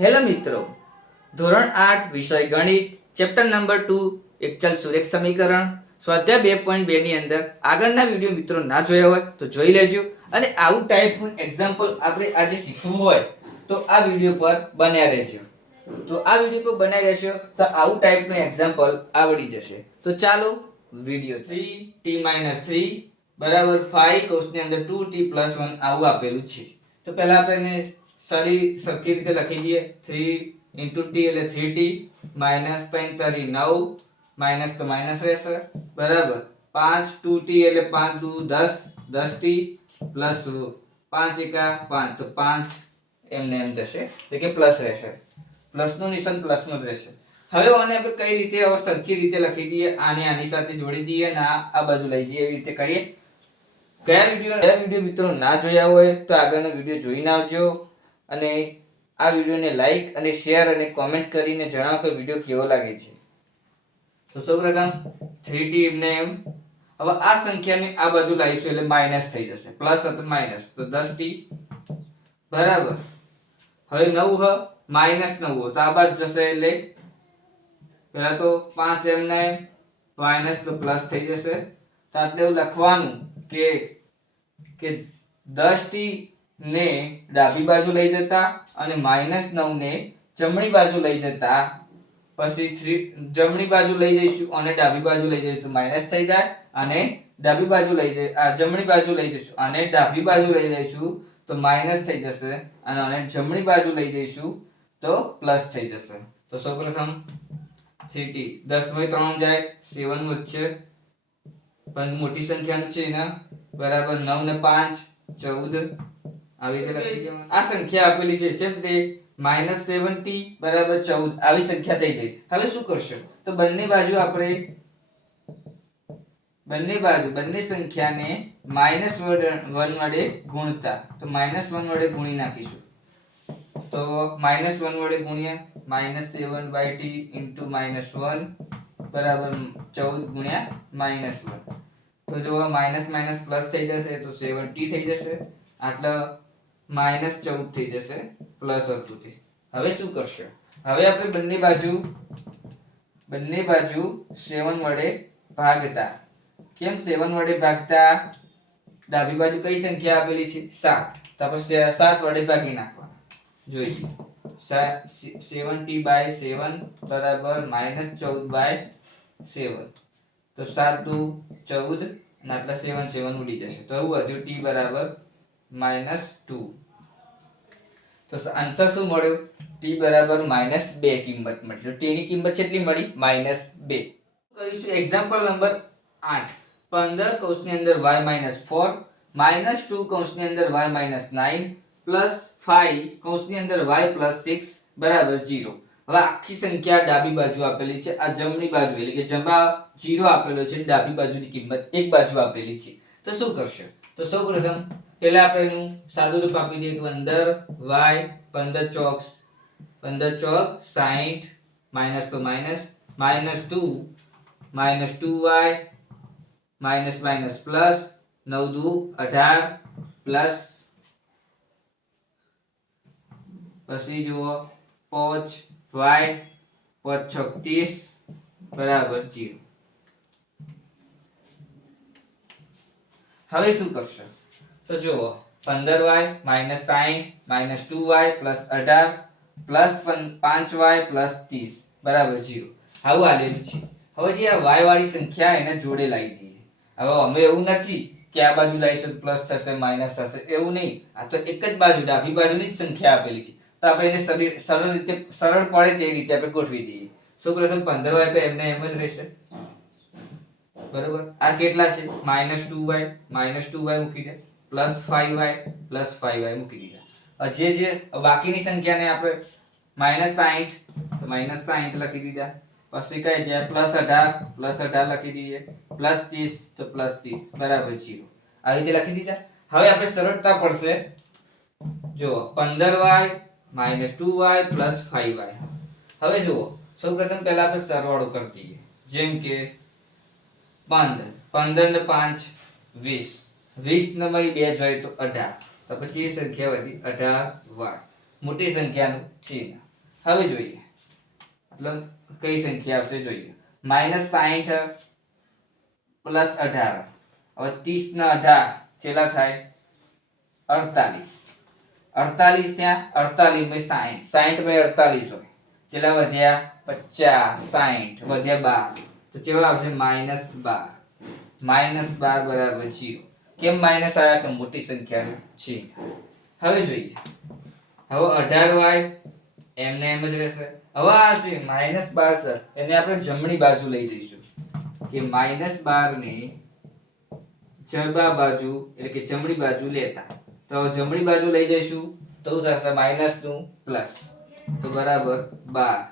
Hello મિત્રો, ધોરણ 8 વિષય ગણિત ચેપ્ટર નંબર 2 એકચલ સુરેખ સમીકરણ સ્વાધ્યાય 2.2 ની અંદર આગળના વિડીયો મિત્રો ના જોયા હોય તો જોઈ લેજો અને આવું ટાઈપનું એક્ઝામ્પલ આપણે આજે શીખવું હોય તો આ વિડીયો પર બન્યા રહેજો. તો આ વિડીયો પર બન્યા રહેશો તો આવું ટાઈપનું એક્ઝામ્પલ આવડી જશે. તો ચાલો વિડીયો 3t-3 બરાબર 5 કૌંસની અંદર 2t + 1 આવું આપેલું છે. તો પહેલા આપણે સરખી રીતે લખી દઈએ. 3 * t એટલે 3t માઈનસ 3 તરી 9 માઈનસ તો માઈનસ રહેશે બરાબર 5 2t એટલે 5 દુ 10 10t પ્લસ 5 એકા 5 તો 5 એમને એમ થશે એટલે કે પ્લસ રહેશે. પ્લસનું નિશાન પ્લસનું જ રહેશે. હવે આને આપણે કઈ રીતે સરખી રીતે લખી દઈએ, આને આની સાથે જોડી દઈએ અને આ બાજુ લઈ જઈએ, એવી રીતે કરીએ. કયા વિડીયો મિત્રો ના જોયા હોય તો આગળનો વિડીયો જોઈને આવજો અને આ વિડીયોને લાઈક અને શેર અને કોમેન્ટ કરીને જણાવો કે વિડીયો કેવો લાગે છે. તો સૌપ્રથમ 3t ને એમ હવે આ સંખ્યાને આ બાજુ લાવીશું એટલે માઈનસ થઈ જશે, પ્લસ અથવા માઈનસ તો 10t બરાબર. હવે 9 માઈનસ 9 તો આ બાજુ જશે એટલે પહેલા તો 5 એમને માઈનસ તો પ્લસ થઈ જશે. તો એટલે એવું લખવાનું કે 10t ને ડાબી બાજુ લઈ જતા અને -9 ને જમણી બાજુ લઈ જતા, પછી 3 જમણી બાજુ લઈ જઈશું અને ડાબી બાજુ લઈ જઈશું માઈનસ થઈ જાય અને ડાબી બાજુ લઈ જઈ જમણી બાજુ લઈ જઈશું અને ડાબી બાજુ લઈ જઈશું તો માઈનસ થઈ જશે અને જમણી બાજુ લઈ જઈશું તો પ્લસ થઈ જશે. તો સૌપ્રથમ 3t 10 માંથી 3 જાય 7 વધશે પણ મોટી સંખ્યાનું છે એના બરાબર 9 ને 5 14 આવી રીતે લખી દેવાનું. આ સંખ્યા આપેલી છે જેમ કે -7t બરાબર 14 આવી સંખ્યા થઈ જાય. હવે શું કરશો તો બંને સંખ્યાને -1 વડે ગુણતા તો -1 વડે ગુણી નાખીશું. તો -1 વડે ગુણ્યા -7/t * -1 બરાબર 14 ગુણ્યા -1. તો જો માઈનસ માઈનસ પ્લસ થઈ જશે તો 7t થઈ જશે, આટલા -14 થઈ જશે પ્લસ હતું તે. હવે શું કરશો, હવે આપણે બંને બાજુ 7 વડે ભાગતા. કેમ 7 વડે ભાગતા? ડાબી બાજુ કઈ સંખ્યા આપેલી છે 7 તો આપણે 7 વડે ભાગી નાખવાના. જોઈએ 7t/7 બરાબર -14/7 તો 7 દુ 14 અને આટલા 7 ઉડી જશે તો એવું વધ્યું t બરાબર -2. તો આન્સર શું મળ્યો? t બરાબર -2 કિંમત મળી. તો t ની કિંમત કેટલી મળી? -2. કરીશું એક્ઝામ્પલ નંબર 8. 15 કૌંસની અંદર y - 4 -2 કૌંસની અંદર y - 9 પ્લસ 5 કૌંસની અંદર y + 6 બરાબર 0. હવે આખી સંખ્યા ડાબી બાજુ આપેલી છે, આ જમણી બાજુ એટલે કે જમા 0 આપેલો છે, ડાબી બાજુની કિંમત એક બાજુ આપેલી છે. તો શું કરશો? તો સૌપ્રથમ પહેલા આપણે એનું સાદું રૂપ આપી દઈએ. 15y 15 ચોક 60 માઈનસ તો minus -2 -2y minus minus plus 9 દુ 18 પ્લસ પછી જુઓ 5y 5 છોક 30 બરાબર 0. હવે શું કરશો તો જુઓ 15y -60 -2y + 18 5y + 30 બરાબર 0. આવું આલેલું છે. હવે જે આ y વાળી સંખ્યા એને જોડે લાવી દઈએ. હવે અમે એવું નથી કે આ બાજુ લાવીશું પ્લસ થશે માઈનસ થશે, એવું નહીં. આ તો એક જ બાજુ ડાબી બાજુની જ સંખ્યા આપેલી છે તો આપણે એને સરળ પડે તે રીતે આપણે ગોઠવી દઈએ. સૌપ્રથમ 15y તો એમને એમ જ રહેશે બરોબર. આ કેટલા છે? -2y મૂકી દે પ્લસ 5y મૂકી દીધા. જે બાકીની સંખ્યાને આપણે -60 તો -60 લખી દીધા. પછી કઈ છે +18 લખી દઈએ, +30 તો +30 બરાબર 0. આવી રીતે લખી દીધા. હવે આપણે સરળતા પડશે. જો 15y -2y + 5y. હવે જુઓ સૌપ્રથમ પહેલા આપણે સરવાળો કરી દઈએ. જેમ કે 15 ને 5 20 20 ને 2 જાય તો 18 તો પછી એ સંખ્યા વધી 18y મોટી સંખ્યાનું ચિહ્ન. હવે જોઈએ મતલબ કઈ સંખ્યા આવશે જોઈએ. -60 પ્લસ 18. હવે 30 ને 18 કેટલા થાય? 48. 48 ત્યાં 48 માં 60 માં 48 હોય કેટલા વધ્યા? 50. 60 વધ્યા 12 તો કેવા આવશે? -12. -12 બરાબર 0. કેમ માઇનસ આવ્યા? કે મોટી સંખ્યાનું છે. હવે જોઈએ, હવે 18y એમને એમ જ રહેશે. હવે આ જે -12 છે એને આપણે જમણી બાજુ લઈ જઈશું કે -12 ને જમણી બાજુ એટલે કે જમણી બાજુ લેતા, તો જમણી બાજુ લઈ જઈશું તો શું થશે? માઈનસ નું પ્લસ, તો બરાબર 12.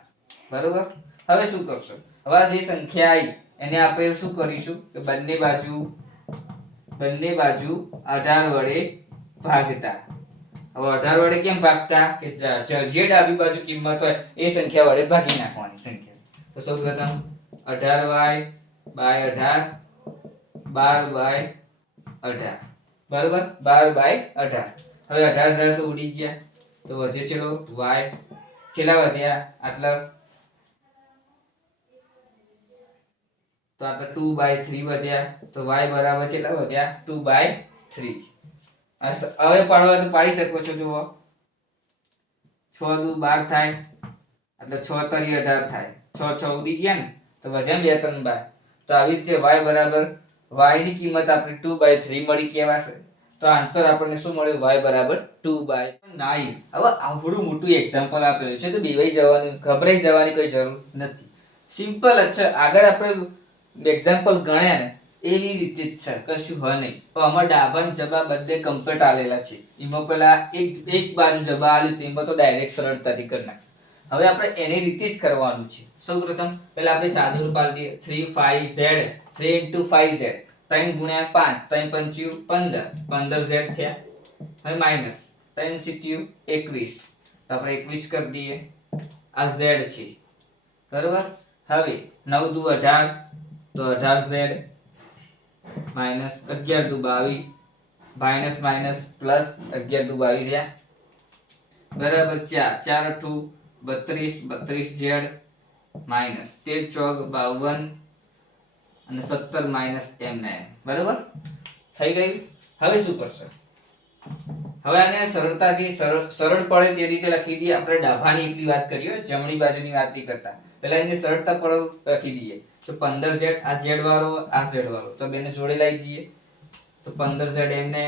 બરાબર. હવે શું કરશો? હવે આ જે સંખ્યા આવી એને આપણે શું કરીશું કે બંને બાજુ 18 વડે ભાગતા. હવે 18 વડે કેમ ભાગતા? કે જે ડાબી બાજુ કિંમત હોય એ સંખ્યા વડે ભાગી નાખવાની સંખ્યા. તો સૌપ્રથમ 18y બાય 18 12/18. બરાબર. 12/18. હવે 18 તો ઉડી ગયા તો વધ્યો ચલો y. છેલ્લા વધ્યા આટલા, તો આપણે 2/3 વધ્યા તો y બરાબર કેટલા વધ્યા? 2/3. હવે પાડવા તો પાડી શકો છો. જુઓ 6 દુ 12 થાય એટલે 6 તરી 18 થાય. 6 ઉડી ગયા ને તો વધ્યા 2 3 12. તો આવી રીતે y બરાબર y ની કિંમત આપણે 2/3 મળી કહેવાશે. તો આન્સર આપણને શું મળ્યો? y બરાબર 2/9. હવે આવડું મોટું એક્ઝામ્પલ આપેલું છે તો બેવાઈ જવાનું, ગભરાઈ જવાની કોઈ જરૂર નથી. સિમ્પલ જ છે. આગળ આપણે એક્ઝામ્પલ ગણ્યા ને એવી રીતે જ છે, કશું હોય નહીં. તો આમાં ડાબા અને જબા બંને કમ્પ્લીટ આલેલા છે. એમાં પેલા એક બાજુ જબા આલ્યું તો એમાં તો ડાયરેક્ટ સરળતાથી કરી નાખ. હવે આપણે એની રીતે જ કરવાનું છે. સૌપ્રથમ પહેલા આપણે સાદું રૂપ આલી દઈએ. 3 5z 3 * 5z 3 × 5 3 5 15 15z થયા. હવે માઈનસ 3 × 21 તો આપણે 21 કરી દઈએ. આ z છે. બરાબર. હવે 9 દુ 18 તો 18z માઈનસ 11 દુ 22 માઈનસ માઈનસ પ્લસ 11 દુ 22 થયા. બરાબર. 4 4 8 32 32z માઈનસ 13 ચોક 52 અને 17 માઈનસ m9. બરાબર થઈ ગયું. હવે શું કરશો? હવે આને સરળતાથી સરળ પડે તે રીતે લખી દઈએ. આપણે ડાભાની એકલી વાત કરીએ, જમણી બાજુની વાત નહીં કરતા. પહેલા એને સરળતા પડે લખી દઈએ. તો 15z આ z વાળો આ z વાળો તો બેને જોડે લાવી દઈએ. તો 15z એમને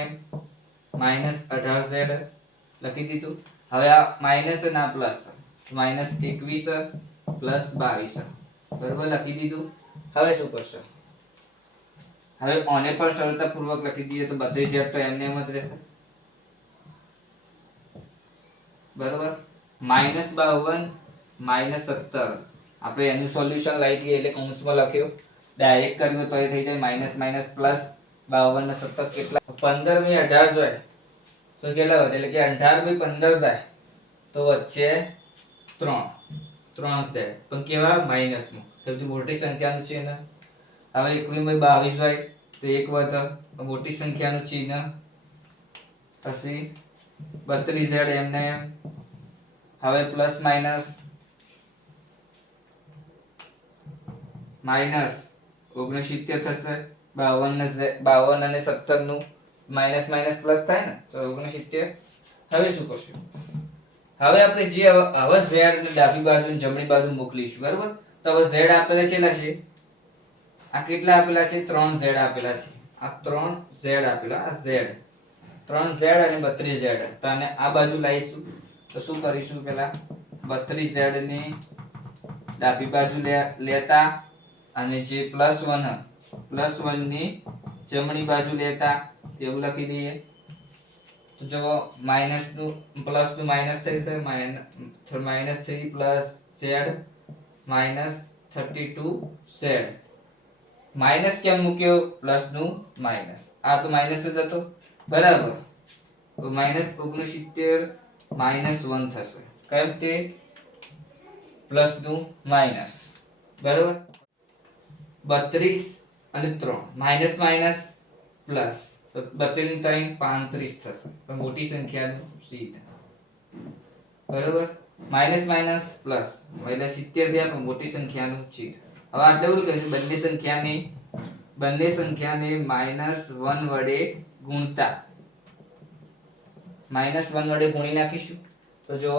માઈનસ 18z લખી દીધું. હવે આ માઈનસ અને આ પ્લસ માઈનસ 21 પ્લસ 22 બરાબર લખી દીધું. હવે શું કરશો? હવે ઓને પણ સરળતા પૂર્વક લખી દઈએ તો 32z તો એમને એમ જ રહેશે. બરાબર. -52 -17 આપણે એનું સોલ્યુશન લઈ દઈએ એટલે કૌંસમાં લખ્યો. ડાયરેક્ટ કર્યું તો એ થઈ જાય માઈનસ માઈનસ પ્લસ 52 ને 17 કેટલા? 15 મી 18 જોઈએ તો કેટલા વધે? એટલે કે 18 મી 15 થાય તો વચ્ચે 3z પણ કેવા? માઈનસમાં. સૌથી મોટી સંખ્યાનું ચિહ્ન. હવે 21 મી 22 હોય તો એક વધે મોટી સંખ્યાનું ચિહ્ન. પછી 32z એમને હવે પ્લસ માઈનસ માઈનસ 69 થશે. 52 અને 17 નું માઈનસ માઈનસ પ્લસ થાય ને તો 69. હવે શું કરશું? હવે આપણે જે હવે z ને ડાબી બાજુ અને જમણી બાજુ મોકલીશું. બરાબર. તો હવે z આપેલા છેલા છે. આ કેટલા આપેલા છે? 3z આપેલા છે. આ 3z આપેલા. આ z 3z અને 32z તો આને આ બાજુ લાવીશું. તો શું કરીશું? પેલા 32z ની ડાબી બાજુ લેતા અને જે +1 ની જમણી બાજુ લેતા એવું લખી દઈએ. તો જો માઈનસ નું પ્લસ નું માઈનસ થશે. -3 plus z minus 32z. Minus કેમ મૂક્યો? પ્લસ નું માઈનસ. આ તો માઈનસ જ હતો. બરાબર. -69 -1 થશે. કેમ? તે પ્લસ નું માઈનસ. બરાબર. 32 અને 3 માઈનસ માઈનસ પ્લસ 32 ને 3 35 થશે. પણ મોટી સંખ્યાનું ચિહ્ન. બરાબર. માઇનસ માઇનસ પ્લસ એટલે 70 થયા પણ મોટી સંખ્યાનું છે. હવે આટલે એવું કહીશું બંને સંખ્યાને -1 વડે ગુણતા -1 વડે ગુણી નાખીશું. તો જો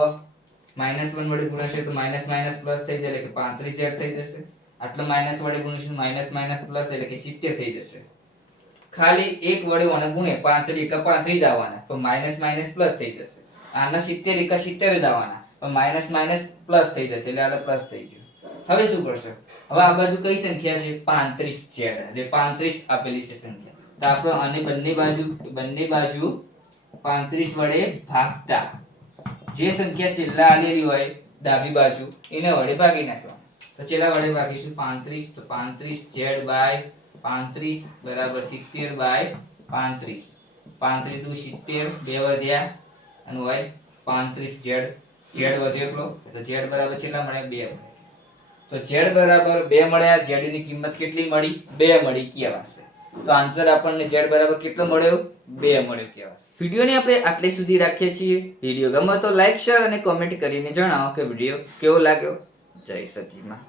-1 વડે ગુણશે તો માઇનસ માઇનસ પ્લસ થઈ જાય એટલે કે 35z થઈ જશે. આટલો માઇનસ વડે ગુણીશું માઇનસ માઇનસ પ્લસ એટલે કે 70 થઈ જશે. ખાલી એક વડે ઓને ગુણે 35 એકા 35 જ આવવાના પણ માઇનસ માઇનસ પ્લસ થઈ જશે. આના 70 એકા 70 જ આવવાના પણ માઇનસ માઇનસ પ્લસ થઈ જશે એટલે આને પ્લસ થઈ ગયું. હવે શું કરશો? હવે આ બાજુ કઈ સંખ્યા છે? 35z એટલે 35 આપેલી છે સંખ્યા. તો આપણે આને બંને બાજુ 35 વડે ભાગતા જે સંખ્યા છેલ્લા આલેલી હોય ડાબી બાજુ એને વડે ભાગી નાખવાનું. તો છેલ્લા વડે ભાગીશું 35 તો 35z બાય 35 બરાબર 70 બાય 35. 35 દુ 70 બે વધ્યા અને હોય 35z વધ્યો એટલો તો z બરાબર કેટલા મળ્યા? 2 મળ્યા. તો z બરાબર 2 મળ્યા. z ની કિંમત કેટલી મળી? 2 મળી કહેવાશે. તો આન્સર આપણને z બરાબર કેટલો મળ્યો? 2 મળ્યો કહેવાશે. વિડીયોને આપણે આટલે સુધી રાખીએ છીએ. વિડીયો ગમે તો લાઈક શેર અને કોમેન્ટ કરીને જણાવો કે વિડીયો કેવો લાગ્યો. જય સચિમાં.